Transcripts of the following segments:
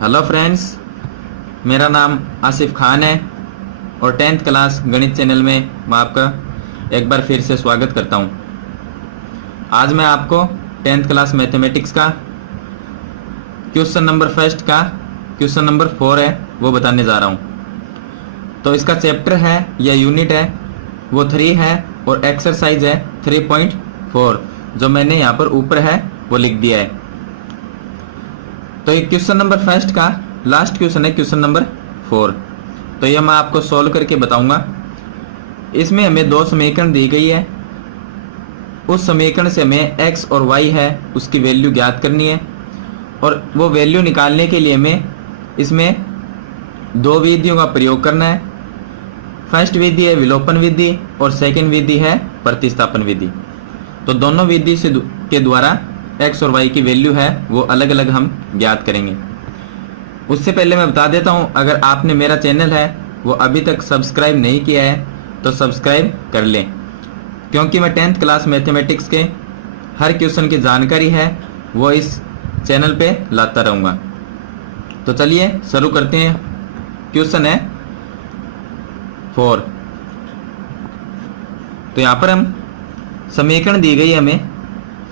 Hello friends, मेरा नाम आसिफ खान है और 10th क्लास गणित चैनल में मैं आपका एक बार फिर से स्वागत करता हूं। आज मैं आपको 10th क्लास मैथमेटिक्स का क्वेश्चन नंबर फर्स्ट का क्वेश्चन नंबर 4 है वो बताने जा रहा हूं। तो इसका चैप्टर है या यूनिट है वो 3 है और एक्सरसाइज है 3.4 जो मैंने यहाँ पर ऊपर है वो लिख दिया है। तो ये क्वेश्चन नंबर फर्स्ट का लास्ट क्वेश्चन है, क्वेश्चन नंबर 4। तो ये मैं आपको सॉल्व करके बताऊंगा। इसमें हमें दो समीकरण दी गई है, उस समीकरण से हमें x और y है उसकी वैल्यू ज्ञात करनी है और वो वैल्यू निकालने के लिए हमें इसमें दो विधियों का प्रयोग करना है। फर्स्ट विधि है विलोपन विधि और सेकंड विधि है प्रतिस्थापन विधि। तो दोनों विधि से के द्वारा x और y की वैल्यू है वो अलग अलग हम ज्ञात करेंगे। उससे पहले मैं बता देता हूं, अगर आपने मेरा चैनल है वो अभी तक सब्सक्राइब नहीं किया है तो सब्सक्राइब कर लें, क्योंकि मैं 10th क्लास मैथमेटिक्स के हर क्वेश्चन की जानकारी है वो इस चैनल पे लाता रहूँगा। तो चलिए शुरू करते हैं। क्वेश्चन है 4। तो यहाँ पर हम समीकरण दी गई है हमें।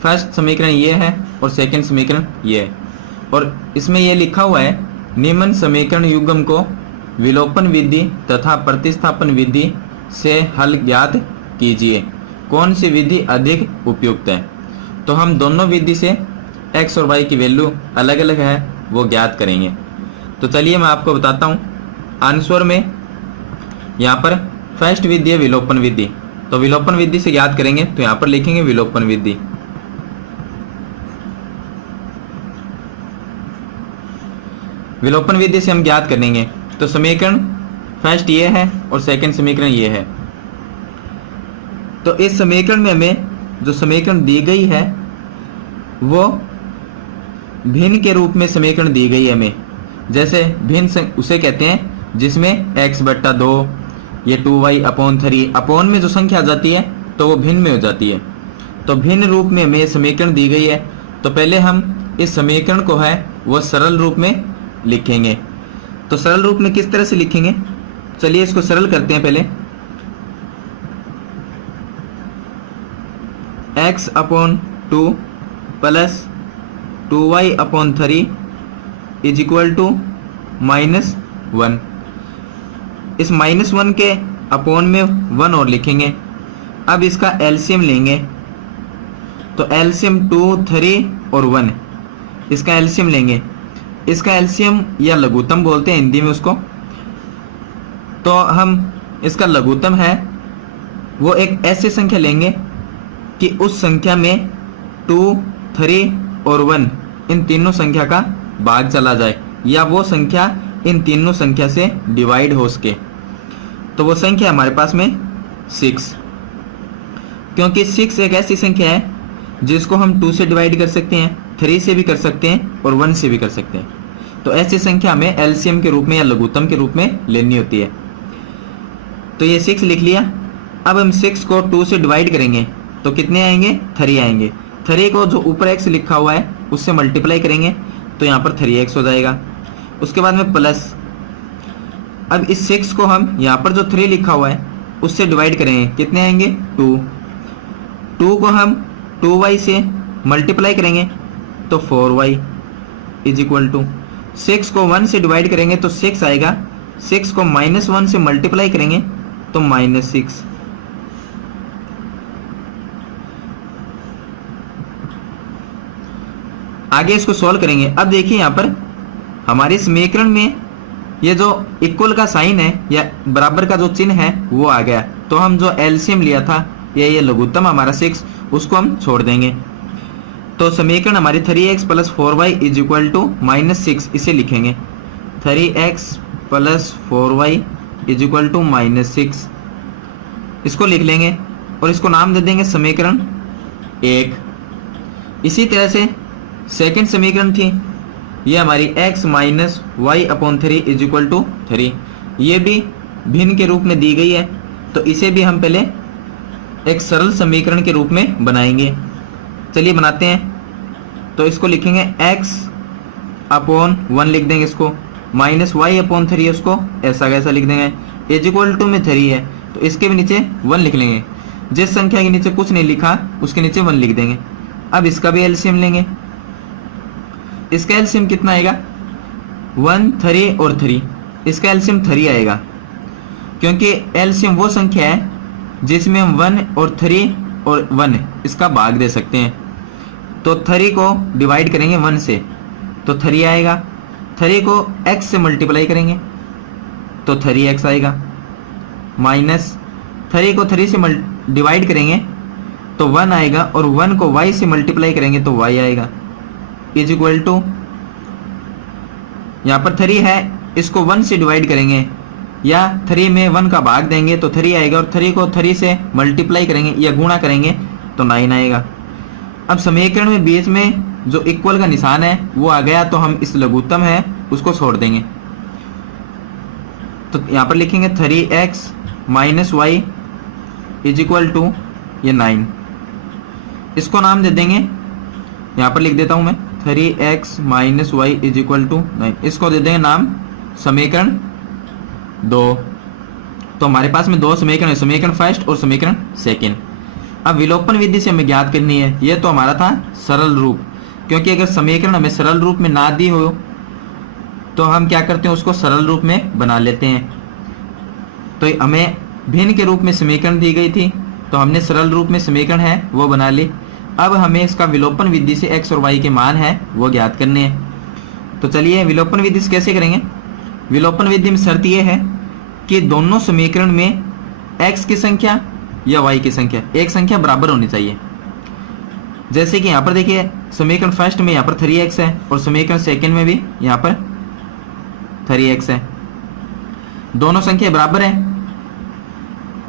फर्स्ट समीकरण ये है और सेकंड समीकरण ये है और इसमें ये लिखा हुआ है निम्न समीकरण युग्म को विलोपन विधि तथा प्रतिस्थापन विधि से हल ज्ञात कीजिए, कौन सी विधि अधिक उपयुक्त है। तो हम दोनों विधि से x और y की वैल्यू अलग अलग है वो ज्ञात करेंगे। तो चलिए मैं आपको बताता हूँ। आंसर में यहाँ पर फर्स्ट विधि है विलोपन विधि, तो विलोपन विधि से ज्ञात करेंगे। तो यहाँ पर लिखेंगे विलोपन विधि। विलोपन विधि से हम ज्ञात करेंगे। तो समीकरण फर्स्ट ये है और सेकंड समीकरण ये है। तो इस समीकरण में हमें जो समीकरण दी गई है वो भिन्न के रूप में समीकरण दी गई है हमें। जैसे भिन्न उसे कहते हैं जिसमें x/2 ये 2y/3 अपोन में जो संख्या आ जाती है तो वो भिन्न में हो जाती है। तो भिन्न रूप में हमें समीकरण दी गई है। तो पहले हम इस समीकरण को है वो सरल रूप में लिखेंगे। तो सरल रूप में किस तरह से लिखेंगे, चलिए इसको सरल करते हैं। पहले x/2 plus 2y/3 is equal to -1। इस -1 के अपोन में 1 और लिखेंगे। अब इसका एलसीएम लेंगे। तो एलसीएम 2, 3 और 1, इसका एलसीएम लेंगे। इसका एलसीएम या लघुत्तम बोलते हैं हिंदी में उसको। तो हम इसका लघुत्तम है वो एक ऐसी संख्या लेंगे कि उस संख्या में 2, 3 और 1 इन तीनों संख्या का भाग चला जाए या वो संख्या इन तीनों संख्या से डिवाइड हो सके। तो वो संख्या हमारे पास में 6, क्योंकि 6 एक ऐसी संख्या है जिसको हम 2 से डिवाइड कर सकते हैं, 3 से भी कर सकते हैं और 1 से भी कर सकते हैं। तो ऐसी संख्या हमें एलसीएम के रूप में या लघुत्तम के रूप में लेनी होती है। तो ये 6 लिख लिया। अब हम 6 को 2 से डिवाइड करेंगे तो कितने आएंगे, 3 आएंगे। 3 को जो ऊपर x लिखा हुआ है उससे मल्टीप्लाई करेंगे तो यहाँ पर 3x हो जाएगा। उसके बाद में प्लस, अब इस 6 को हम यहाँ पर जो 3 लिखा हुआ है उससे डिवाइड करेंगे, कितने आएंगे, 2 को हम 2y से मल्टीप्लाई करेंगे तो 4y इज इक्वल टू 6 को 1 से डिवाइड करेंगे तो 6 आएगा। 6 को -1 से मल्टीप्लाई करेंगे तो -6। आगे इसको सॉल्व करेंगे। अब देखिए यहाँ पर हमारे समीकरण में ये जो इक्वल का साइन है या बराबर का जो चिन्ह है वो आ गया। तो हम जो एलसीएम लिया था ये लघुत्तम हमारा 6 उसको हम छोड़ देंगे। तो समीकरण हमारी 3x + 4y is equal to -6 इसे लिखेंगे। 3x + 4y is equal to -6 इसको लिख लेंगे और इसको नाम दे देंगे समीकरण 1। इसी तरह से सेकंड समीकरण थी ये हमारी x - y/3 is equal to 3, ये भी भिन्न के रूप में दी गई है। तो इसे भी हम पहले एक सरल समीकरण के रूप में बनाएंगे। चलिए बनाते हैं। तो इसको लिखेंगे x अपॉन 1 लिख देंगे इसको, माइनस वाई अपॉन 3 उसको ऐसा कैसा लिख देंगे, इज इक्वल टू में 3 है तो इसके भी नीचे 1 लिख लेंगे। जिस संख्या के नीचे कुछ नहीं लिखा उसके नीचे 1 लिख देंगे। अब इसका भी एलसीएम लेंगे। इसका एलसीएम कितना आएगा, 1, 3 और 3। इसका एलसीएम 3 आएगा, क्योंकि एलसीएम वो संख्या है जिसमें हम 1 और 3 और 1 इसका भाग दे सकते हैं। तो 3 को डिवाइड करेंगे 1 से तो 3 आएगा, 3 को x से मल्टीप्लाई करेंगे तो 3x आएगा, माइनस 3 को 3 से डिवाइड करेंगे तो 1 आएगा, और 1 को y से मल्टीप्लाई करेंगे तो y आएगा, इज इक्वल टू, यहाँ पर 3 है, इसको 1 से डिवाइड करेंगे या 3 में 1 का भाग देंगे तो 3 आएगा, और 3 को 3 से मल्टीप्लाई करेंगे या गुणा करेंगे तो 9 आएगा। अब समीकरण में बीच में जो इक्वल का निशान है वो आ गया, तो हम इस लघुत्तम है उसको छोड़ देंगे। तो यहाँ पर लिखेंगे 3x minus Y is equal to ये 9। इसको नाम दे देंगे, यहाँ पर लिख देता हूँ मैं 3x minus Y is equal to 9। इसको दे देंगे नाम समीकरण 2। तो हमारे पास में 2 समीकरण है, समीकरण फर्स्ट और समीकरण सेकंड। अब विलोपन विधि से हमें ज्ञात करनी है। ये तो हमारा था सरल रूप, क्योंकि अगर समीकरण हमें सरल रूप में ना दी हो तो हम क्या करते हैं, उसको सरल रूप में बना लेते हैं। तो हमें भिन्न के रूप में समीकरण दी गई थी, तो हमने सरल रूप में समीकरण है वो बना ली। अब हमें इसका विलोपन विधि से x और y के मान है वो ज्ञात करने हैं। तो चलिए विलोपन विधि से कैसे करेंगे। विलोपन विधि में शर्त ये है कि दोनों समीकरण में x की संख्या या y की संख्या एक संख्या बराबर होनी चाहिए। जैसे कि यहाँ पर देखिए समीकरण फर्स्ट में यहाँ पर 3x है और समीकरण सेकंड में भी यहाँ पर 3x है, दोनों संख्या बराबर है।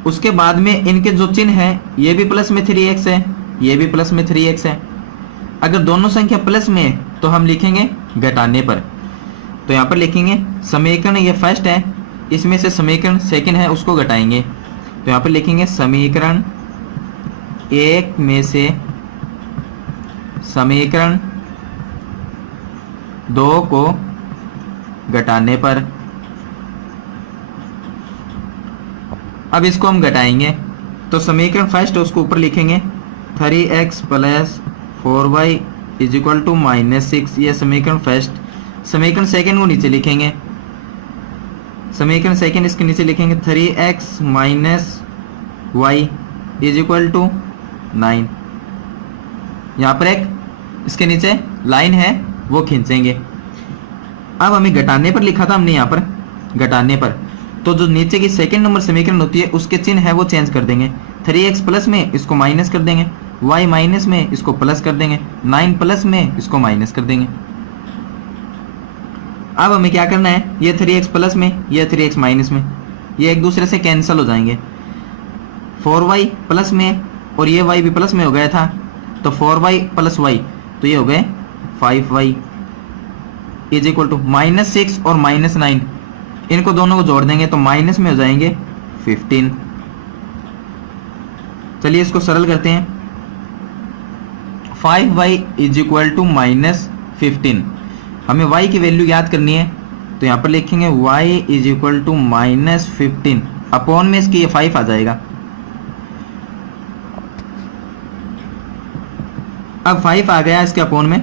उसके बाद में इनके जो चिन्ह है ये भी प्लस में 3x है, ये भी प्लस में 3x है। अगर दोनों संख्या प्लस में है तो हम लिखेंगे घटाने पर। तो यहाँ पर लिखेंगे समीकरण ये फर्स्ट है, इसमें से समीकरण सेकंड है उसको घटाएंगे। तो यहाँ पर लिखेंगे समीकरण 1 में से समीकरण 2 को घटाने पर। अब इसको हम घटाएंगे तो समीकरण फर्स्ट उसको ऊपर लिखेंगे 3x plus 4y is equal to -6, ये समीकरण फर्स्ट। समीकरण सेकंड को नीचे लिखेंगे, समीकरण सेकंड इसके नीचे लिखेंगे 3x minus Y is equal to 9। यहाँ पर एक इसके नीचे लाइन है वो खींचेंगे। अब हमें घटाने पर लिखा था हमने, यहाँ पर घटाने पर, तो जो नीचे की सेकंड नंबर समीकरण होती है उसके चिन्ह है वो चेंज कर देंगे। 3x प्लस में इसको माइनस कर देंगे, y माइनस में इसको प्लस कर देंगे, 9 प्लस में इसको माइनस कर देंगे। अब हमें क्या करना है, ये 3x प्लस में ये 3x माइनस में ये एक दूसरे से कैंसिल हो जाएंगे। 4y प्लस में और ये y भी प्लस में हो गया था, तो 4y प्लस y तो ये हो गए 5y इज इक्वल टू -6 और -9, इनको दोनों को जोड़ देंगे तो माइनस में हो जाएंगे 15। चलिए इसको सरल करते हैं। 5y इज इक्वल टू -15, हमें y की वैल्यू याद करनी है। तो यहाँ पर लिखेंगे y is equal to -15, upon में इसकी ये 5 आ जाएगा। अब 5 आ गया इसके अपॉन में,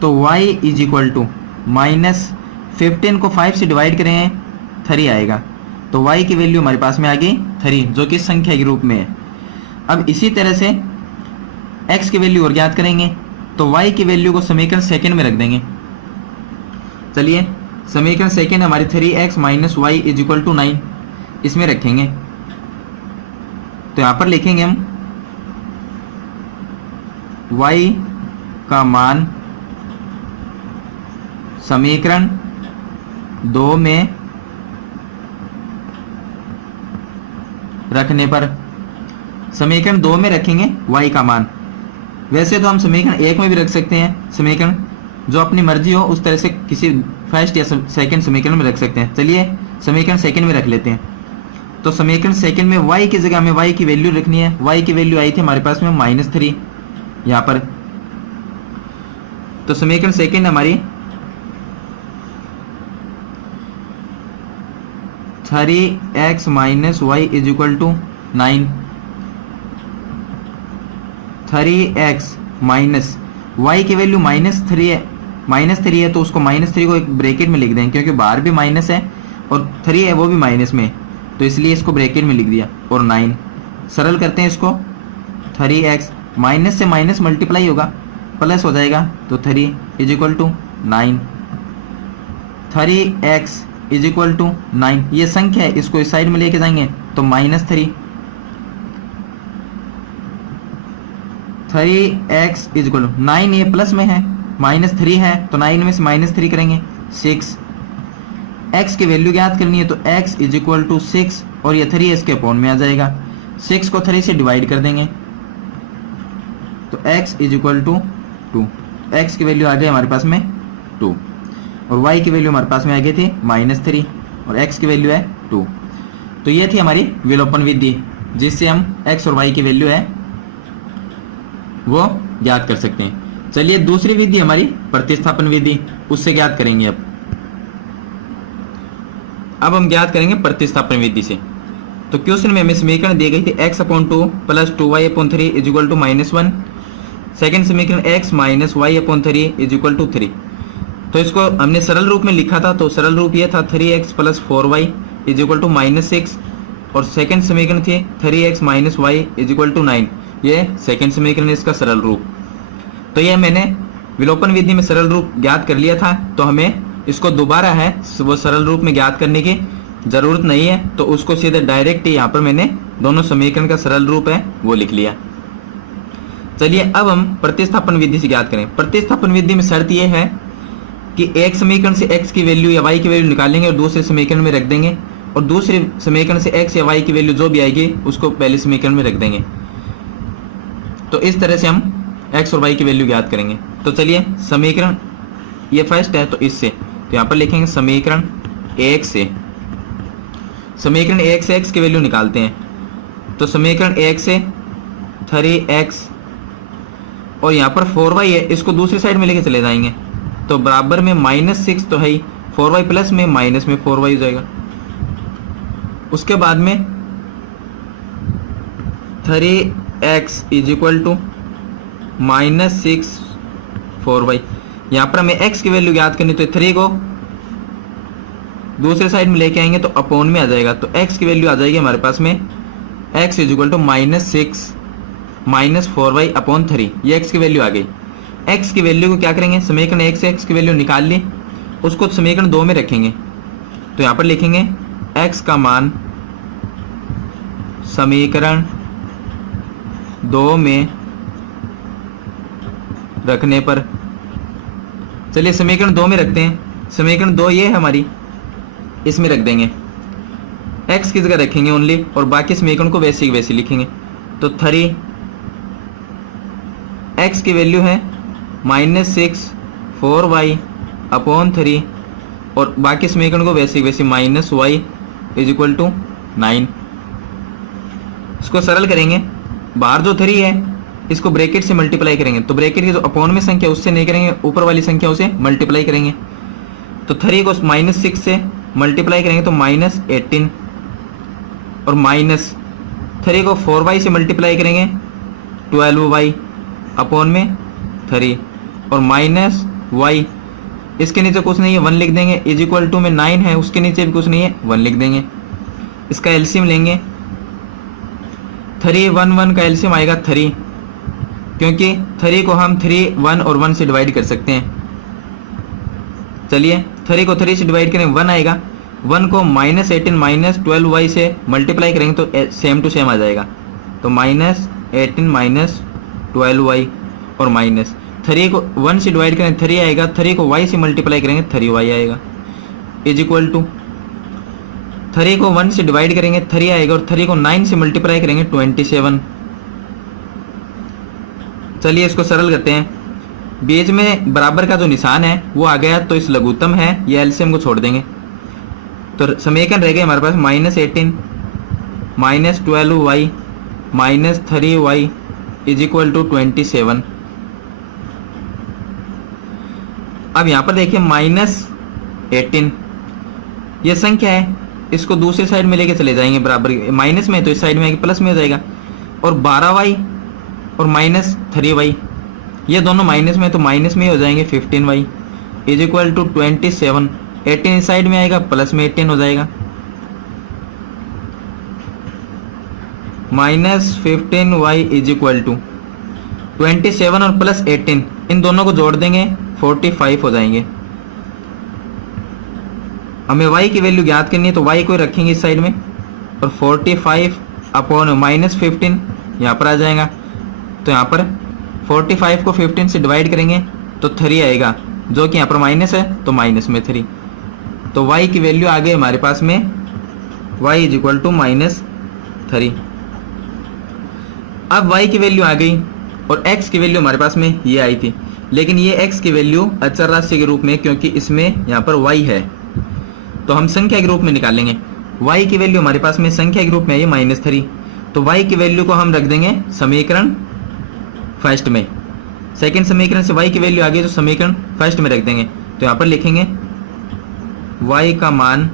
तो y इज इक्वल टू -15 को 5 से डिवाइड करेंगे 3 आएगा। तो y की वैल्यू हमारे पास में आ गई 3, जो कि संख्या के रूप में है। अब इसी तरह से x की वैल्यू और ज्ञात करेंगे, तो y की वैल्यू को समीकरण सेकंड में रख देंगे। चलिए समीकरण सेकंड हमारी 3x minus Y is equal to 9, इसमें रखेंगे। तो यहाँ पर लिखेंगे हम y का मान समीकरण 2 में रखने पर, समीकरण 2 में रखेंगे y का मान। वैसे तो हम समीकरण 1 में भी रख सकते हैं, समीकरण जो अपनी मर्जी हो उस तरह से किसी फर्स्ट या सेकंड समीकरण में रख सकते हैं। चलिए समीकरण सेकंड में रख लेते हैं। तो समीकरण सेकंड में y की जगह हमें y की वैल्यू रखनी है। y की वैल्यू आई थी हमारे पास में -3 यहाँ पर। तो समीकरण सेकंड हमारी 3x minus Y is equal to 9। 3x minus Y की वैल्यू -3 है, -3 है तो उसको -3 को एक ब्रैकेट में लिख दें, क्योंकि बाहर भी माइनस है और 3 है वो भी माइनस में, तो इसलिए इसको ब्रैकेट में लिख दिया। और 9 सरल करते हैं इसको, 3x माइनस से माइनस मल्टीप्लाई होगा, प्लस हो जाएगा, तो 3 is equal to 9। 3x is equal to 9, ये संख्या है, इसको इस साइड में लेके जाएंगे तो -3। 3x इज इक्वल टू 9, ये प्लस में है, -3 है तो 9 में से -3 करेंगे 6। x की वैल्यू ज्ञात करनी है तो x इज इक्वल टू 6 और ये 3 इसके अपॉन में आ जाएगा। 6 को 3 से डिवाइड कर देंगे तो x is equal to 2। x की वैल्यू आ गई हमारे पास में 2 और y की वैल्यू हमारे पास में आ गई थी -3 और x की वैल्यू है 2। तो ये थी हमारी विलोपन विधि, जिससे हम x और y की वैल्यू है वो ज्ञात कर सकते हैं। चलिए दूसरी विधि हमारी प्रतिस्थापन विधि, उससे ज्ञात करेंगे। अब हम ज्ञात करेंगे प्रतिस्थापन विधि से। तो क्वेश्चन में हमें समीकरण दी गई थी x/2 plus 2y/3 is equal to -1। Second समीकरण x minus y/3 is equal to 3। तो इसको हमने सरल रूप में लिखा था, तो सरल रूप ये था 3x plus 4y is equal to -6 और सेकेंड समीकरण थी 3x minus y is equal to 9। ये सेकेंड समीकरण है इसका सरल रूप। तो ये मैंने विलोपन विधि में सरल रूप ज्ञात कर लिया था, तो हमें इसको दोबारा है वो सरल रूप में ज्ञात करने की जरूरत नहीं है, तो उसको सीधे डायरेक्ट यहाँ पर मैंने दोनों समीकरण का सरल रूप है वो लिख लिया। चलिए अब हम प्रतिस्थापन विधि से ज्ञात करें। प्रतिस्थापन विधि में शर्त यह है कि एक समीकरण से x की वैल्यू या y की वैल्यू निकालेंगे और दूसरे समीकरण में रख देंगे, और दूसरे समीकरण से x या y की वैल्यू जो भी आएगी उसको पहले समीकरण में रख देंगे। तो इस तरह से हम x और y की वैल्यू ज्ञात करेंगे। तो चलिए समीकरण ये फर्स्ट है, तो इससे तो यहाँ पर लिखेंगे समीकरण 1 से, समीकरण 1 से x की वैल्यू निकालते हैं। तो समीकरण 1 से 3x और यहाँ पर 4y है, इसको दूसरी साइड में लेके चले जाएंगे तो बराबर में -6 तो है ही, 4y प्लस में माइनस में 4y हो जाएगा। उसके बाद में 3x is equal to -6 4y। यहाँ पर हमें x की वैल्यू ज्ञात करनी, तो 3 को दूसरे साइड में लेके आएंगे तो अपॉन में आ जाएगा, तो x की वैल्यू आ जाएगी हमारे पास में x is equal to -6 minus 4y upon 3। ये x की वैल्यू आ गई। x की वैल्यू को क्या करेंगे, समीकरण 1 से x की वैल्यू निकाल ली, उसको समीकरण 2 में रखेंगे। तो यहाँ पर लिखेंगे x का मान समीकरण 2 में रखने पर, चलिए समीकरण 2 में रखते हैं। समीकरण 2 ये है हमारी, इसमें रख देंगे, x की जगह रखेंगे ओनली और बाकी समीकरण को वैसे ही वैसे लिखेंगे। तो 3 x की वैल्यू है -6 4y अपॉन 3 और बाकी समीकरण को वैसे ही वैसे -y इज इक्वल टू 9। इसको सरल करेंगे, बाहर जो 3 है इसको ब्रैकेट से मल्टीप्लाई करेंगे, तो ब्रैकेट की जो अपॉन में संख्या उससे नहीं करेंगे, ऊपर वाली संख्या उसे मल्टीप्लाई करेंगे। तो 3 को -6 से मल्टीप्लाई करेंगे तो -18 और -3 को 4y से मल्टीप्लाई करेंगे 12y अपॉन में 3 और -y, इसके नीचे कुछ नहीं है 1 लिख देंगे, इज इक्वल टू में 9 है, उसके नीचे भी कुछ नहीं है 1 लिख देंगे। इसका एलसीएम लेंगे, 3 1 1 का एलसीएम आएगा 3, क्योंकि 3 को हम 3 1 और 1 से डिवाइड कर सकते हैं। चलिए 3 को 3 से डिवाइड करें 1 आएगा, 1 को -18 -12y से मल्टीप्लाई करेंगे तो सेम टू सेम आ जाएगा, तो -18 -12y और -3 को 1 से डिवाइड करें 3 आएगा, 3 को y से मल्टीप्लाई करेंगे 3y आएगा, इज इक्वल टू 3 को 1 से डिवाइड करेंगे 3 आएगा और 3 को 9 से मल्टीप्लाई करेंगे 27। चलिए इसको सरल करते हैं, बीच में बराबर का जो निशान है वो आ गया, तो इस लघुत्तम है ये एलसीएम को छोड़ देंगे, तो समीकरण रह गए हमारे पास -18 -12y -3y is equal to 27। अब यहाँ पर देखिए -18 ये संख्या है, इसको दूसरी साइड में लेके चले जाएंगे बराबर माइनस में, तो इस साइड में आके प्लस में हो जाएगा। और 12y और माइनस 3y ये दोनों माइनस में, तो माइनस में ही हो जाएंगे। 15y is equal to 27। 18 इस साइड में आएगा, प्लस में 18 हो जाएगा। Minus 15y is equal to 27 और प्लस 18 इन दोनों को जोड़ देंगे 45 हो जाएंगे। हमें y की वैल्यू ज्ञात करनी है, तो y को रखेंगे इस साइड में और 45 अपॉन माइनस 15 यहाँ पर आ जाएगा। तो यहाँ पर 45 को 15 से डिवाइड करेंगे तो 3 आएगा, जो कि यहाँ पर माइनस है तो माइनस में 3। तो y की वैल्यू आ गई हमारे पास में y इज इक्वल टू -3। अब y की वैल्यू आ गई और x की वैल्यू हमारे पास में ये आई थी, लेकिन ये x की वैल्यू अचर राशि के रूप में, क्योंकि इसमें यहाँ पर y है तो हम संख्या के रूप में निकालेंगे। y की वैल्यू हमारे पास में संख्या के रूप में ये -3, तो y की वैल्यू को हम रख देंगे समीकरण फर्स्ट में। सेकंड समीकरण से y की वैल्यू आ गई तो समीकरण फर्स्ट में रख देंगे। तो यहाँ पर लिखेंगे y का मान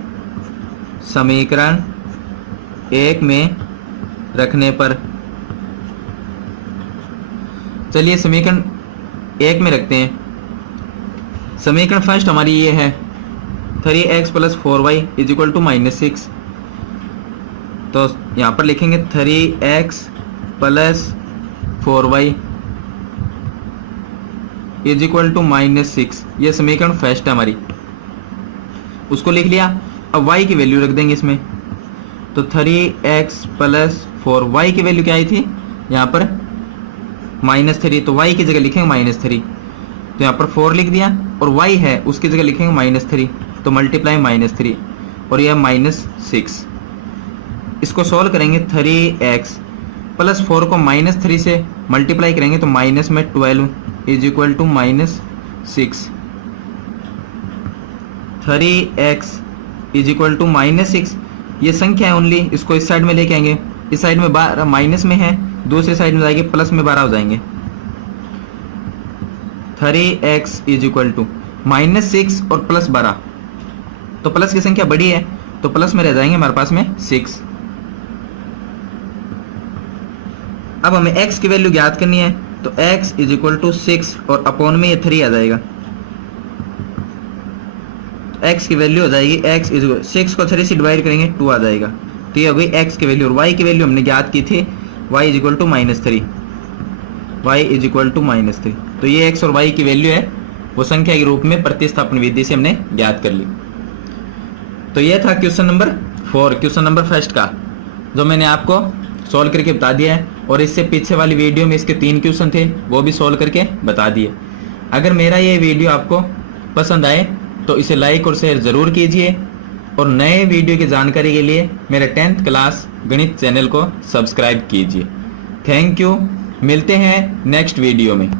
समीकरण 1 में रखने पर, चलिए समीकरण 1 में रखते हैं। समीकरण फर्स्ट हमारी ये है 3x plus 4y is equal to -6। तो यहाँ पर लिखेंगे 3x plus 4y is equal to -6। ये समीकरण फर्स्ट है हमारी, उसको लिख लिया। अब y की वैल्यू रख देंगे इसमें, तो 3x प्लस 4y की वैल्यू क्या आई थी यहाँ पर -3, तो y की जगह लिखेंगे -3। तो यहाँ पर 4 लिख दिया और y है उसकी जगह लिखेंगे -3, तो मल्टीप्लाई -3 और यह -6। इसको सॉल्व करेंगे 3x प्लस 4 को -3 से मल्टीप्लाई करेंगे तो माइनस में 12 is equal to -6। 3x is equal to -6 ये संख्या है ओनली, इसको इस साइड में लेके आएंगे। इस साइड में 12 माइनस में है, दूसरी साइड में जाएंगे प्लस में 12 हो जाएंगे। 3x इज इक्वल टू -6 और प्लस 12, तो प्लस की संख्या बड़ी है तो प्लस में रह जाएंगे हमारे पास में 6। अब हमें x की वैल्यू ज्ञात करनी है, तो x इज इक्वल टू 6 और अपॉन में ये 3 आ जाएगा। x की वैल्यू हो जाएगी x इज 6 को 3 से डिवाइड करेंगे 2 आ जाएगा। तो ये हो गई x की वैल्यू। और y की वैल्यू हमने ज्ञात की थी y is equal to -3, y is equal to -3। तो ये x और y की वैल्यू है वो संख्या के रूप में प्रतिस्थापन विधि से हमने ज्ञात कर ली। तो ये था question number 4, question number first का, जो मैंने आपको सॉल्व करके बता दिया है। और इससे पीछे वाली वीडियो में इसके 3 क्वेश्चन थे, वो भी सॉल्व करके बता दिए। अगर मेरा ये वीडियो आपको पसंद आए तो इसे लाइक और शेयर ज़रूर कीजिए, और नए वीडियो की जानकारी के लिए मेरे 10th क्लास गणित चैनल को सब्सक्राइब कीजिए। थैंक यू, मिलते हैं नेक्स्ट वीडियो में।